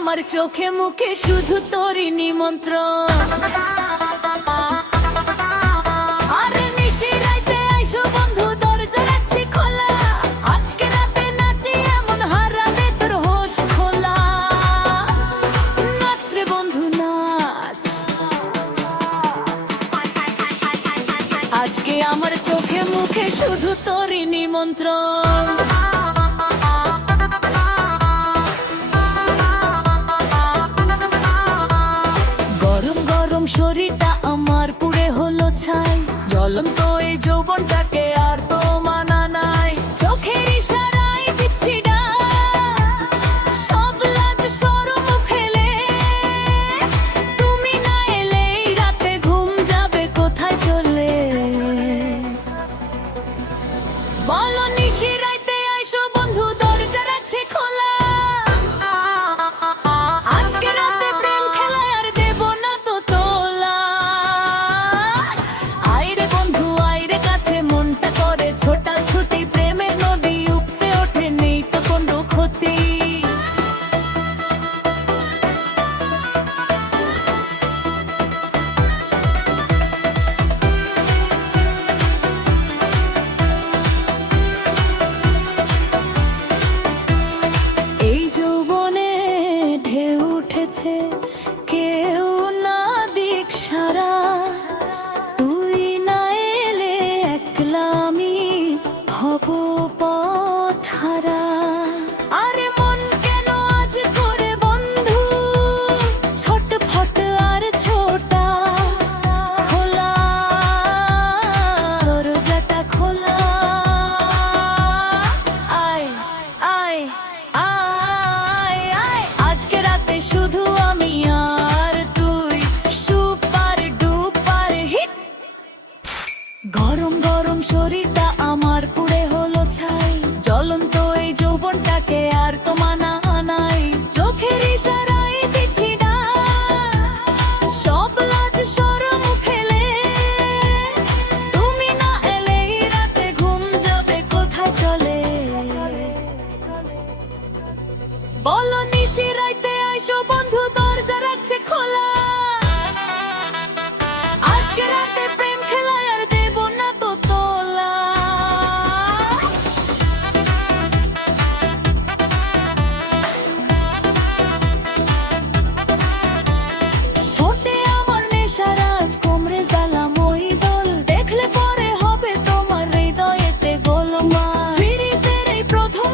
আমার চোখে মুখে শুধু তোরই নিমন্ত্রণ। আরে নিশি রাইতে আইসো বন্ধু, দরজা রাখছি খোলা। আজকে রাতে নাচি এমন হারাবে তোর হোশ খোলা। নাচ রে বন্ধু নাচ, আজকে আমার চোখে মুখে শুধু তোরই নিমন্ত্রণ। শরীরটা আমার পুড়ে হলো ছাই, জ্বলন্ত এই যৌবনটাকে আর তো মানা নাই। চোখের ইশারায় দিচ্ছি ডাক, সব লাজ শরম ফেলে। তুমি না এলে এই রাতে ঘুম যাবে কোথায় চলে। বলো নিশি রাইতে আইসো বন্ধু, দরজা রাখছি খোলা। আজকে রাতে প্রেম খেলায় আর দেব না তো তোলা। আইরে বন্ধু আইরে কাছে, মনটা করে ছোটাছুটি। প্রেমের নদী উপচে ওঠে, নেই তো কোনো ক্ষতি। এই যৌবনে ঢেউ উঠেছে, কেউ না দিক সারা। তুই না এলে একলা আমি হব পথহারা। আরে মন কেন আজ করে বন্ধু ছটফট আর ছোটা। খোলা দরজাটা খোলা, আয় আয় আয় আয়। আজকে রাতে শুধু আমি আর তুই, সুপার ডুপার হিট। গরম গরম শরীরটা আমার পুড়ে হলো ছাই, জ্বলন্ত এই যৌবনটাকে আর তো মানা নাই। চোখের ইশারায় দিচ্ছি ডাক, সব লাজ শরম ফেলে। তুমি না এলে এই রাতে ঘুম যাবে কোথায় চলে। বলো নিশি রাইতে আইসো বন্ধু, দরজা রাখছে খোলা। আজকে রাতে প্রেম খেলায় আর দেব না তো তোলা। ঠোঁটে আমার নেশারাজ, কোমরে জ্বালা মই দোল। দেখলে পরে হবে তোমার হৃদয়েতে গোলমাল। ফিরিতের এই প্রথম